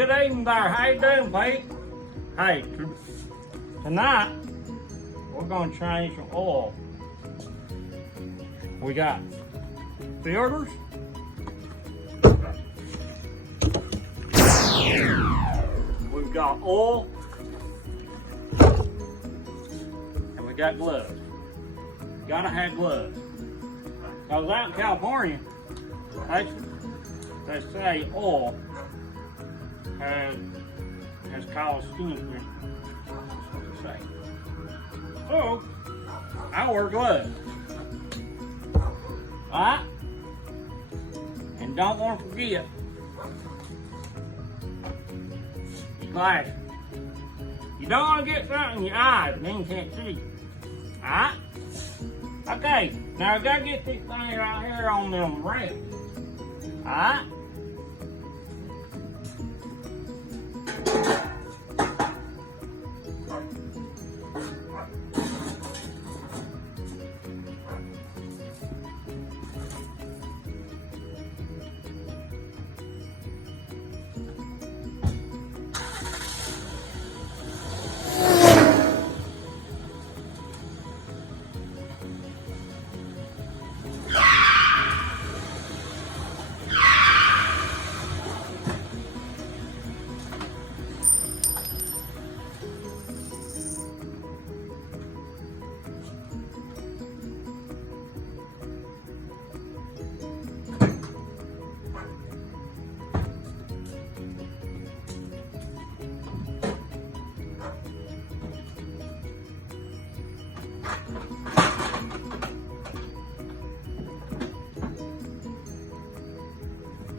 Good evening there. How you doing, Pete? Hey, tonight we're gonna change some oil. We got filters. We've got oil. And we got gloves. Gotta have gloves. Cause out in California, they say oil has caused skin cancer. That's what they say. So, I wear gloves. Alright? And don't want to forget your glasses. You don't want to get something in your eyes and then you can't see. Alright? Okay, now I gotta get this thing right here on them rails. Alright?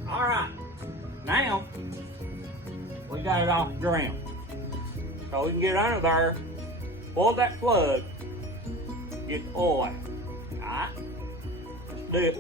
All right, now we got it off the ground. So we can get under there, pull that plug, get the oil out. All right, let's do it.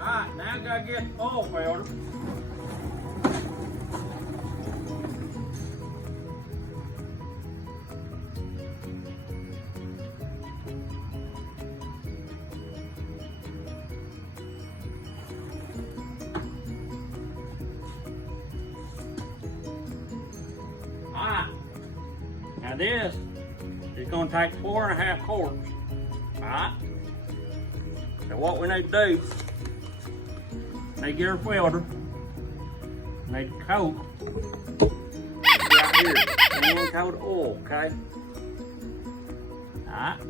Alright, now I gotta get the oil filter. Alright, now this is gonna take 4.5 quarts. Alright, so what we need to do, they get our filter, they coat right here, one coat of oil, okay? Alright.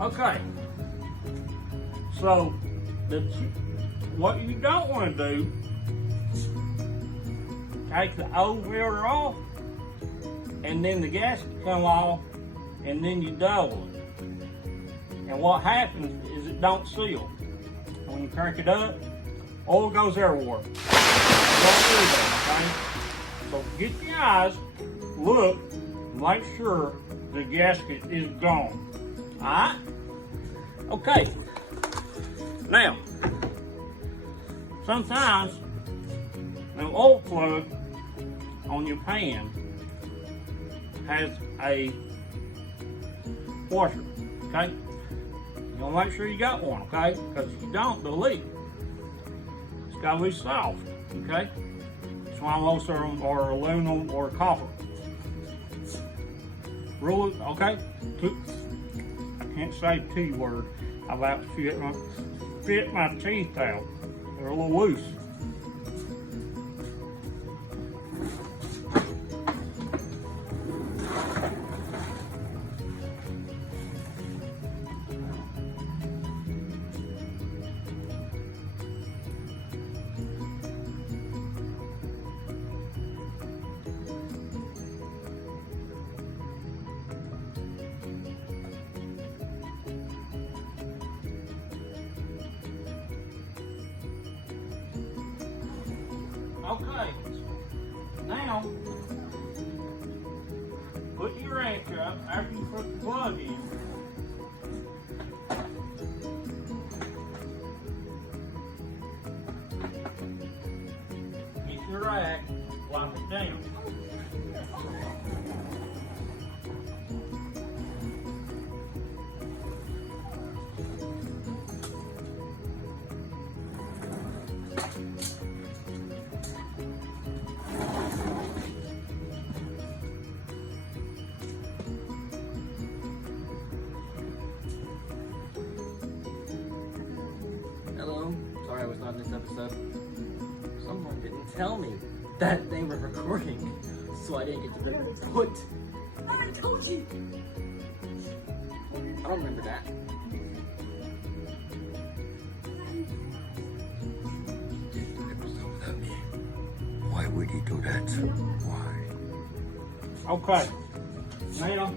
Okay, so what you don't want to do, take the old filter off and then the gasket come off, and then you double it. And what happens is it don't seal. When you crank it up, oil goes everywhere. Don't do that, okay? So get your eyes, look, make sure the gasket is gone. Alright? Okay. Now, sometimes an oil plug on your pan has a washer, okay? You wanna make sure you got one, okay? Because if you don't, they'll leak. It's gotta be soft, okay? That's why most of them are aluminum or copper. Rule it, okay? I can't say the T word. I'm about to spit my teeth out. They're a little loose. Okay, now put your wrench up after you put the plug in. Get your rack, wipe it down. Hello, sorry I was not in this episode. Someone didn't tell me that they were recording, so I didn't get to put. I already told you! I don't remember that. Why would he do that? Why? Okay, now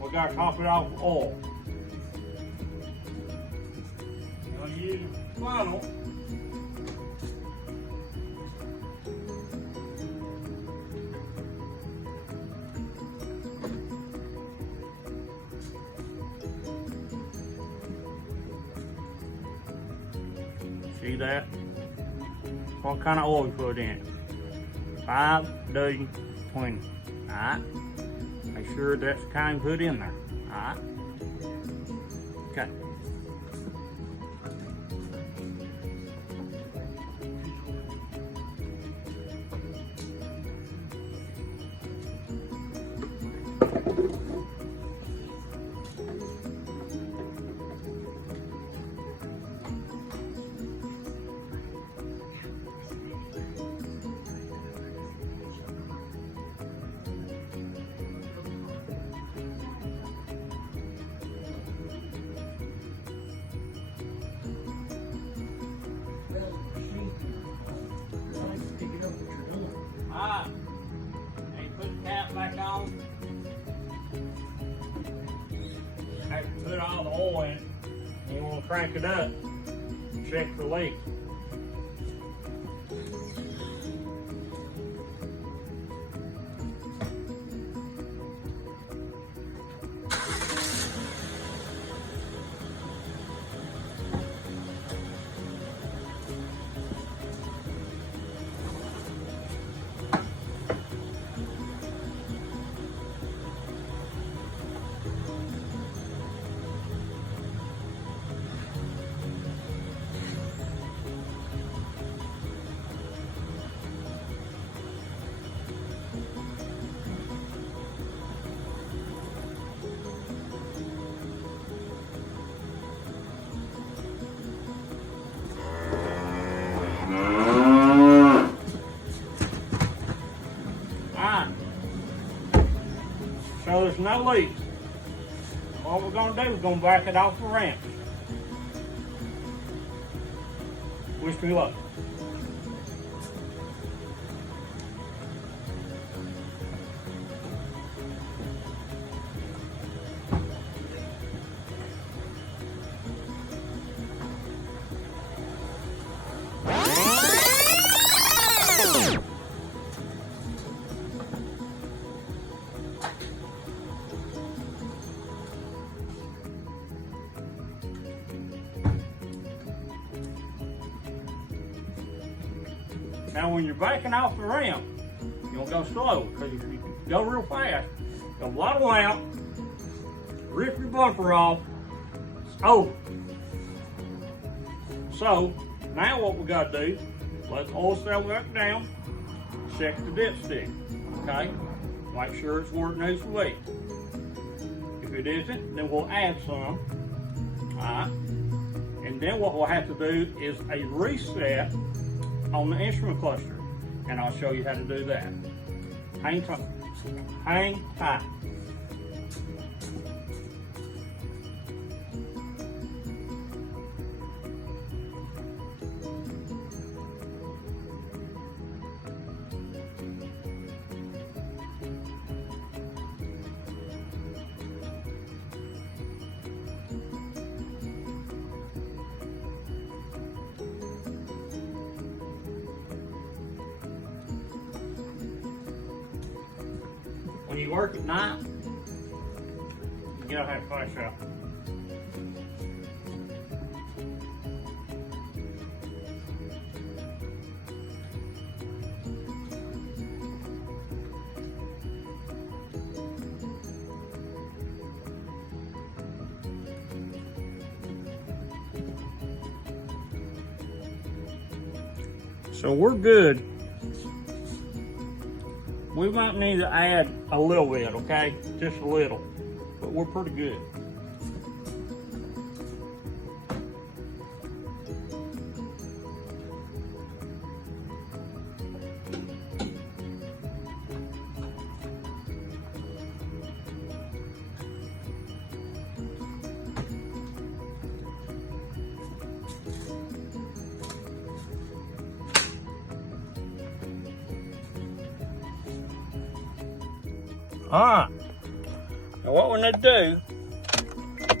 we gotta top it off with oil. You're gonna use funnel. See that? What kind of oil you put in? 5W20. Alright? Make sure that's the kind you put in there. Alright? Okay. Alright. And put the cap back on. After you put all the oil in, you want to crank it up. Check for leaks. So there's no leaks. What we're going to do is going to back it off the ramp. Wish me luck. Now when you're backing off the ramp, you don't go slow, because if you go real fast, you'll blow the lamp, rip your bumper off, it's over. So now what we got to do, let the oil settle back down, check the dipstick, okay? Make sure it's where it needs to be. If it isn't, then we'll add some, all right? And then what we'll have to do is a reset on the instrument cluster, and I'll show you how to do that. Hang tight. Hang tight. When you work at night, you gotta have a flash out. So we're good. We might need to add a little bit, okay? Just a little, but we're pretty good. All right, now what we need to do,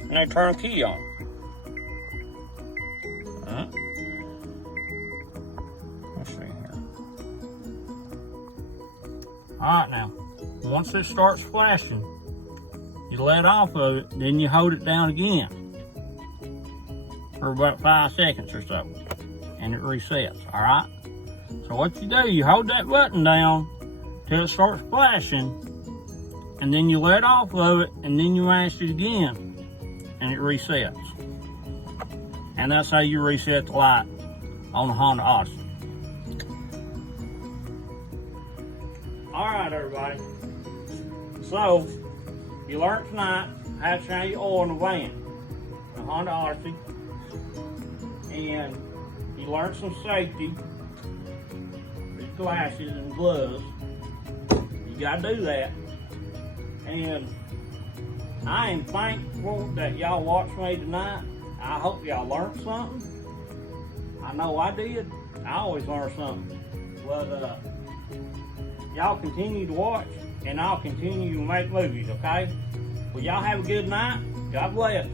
we need to turn the key on. All right. Let's see here. All right, now, once it starts flashing, you let off of it, then you hold it down again for about 5 seconds or so, and it resets, all right? So what you do, you hold that button down till it starts flashing, and then you let off of it, and then you mash it again, and it resets. And that's how you reset the light on the Honda Odyssey. All right, everybody. So, you learned tonight how to change oil in the van, the Honda Odyssey, and you learned some safety with glasses and gloves. You gotta do that. And I am thankful that y'all watched me tonight. I hope y'all learned something. I know I did. I always learn something. But y'all continue to watch, and I'll continue to make movies, okay? Well, y'all have a good night. God bless.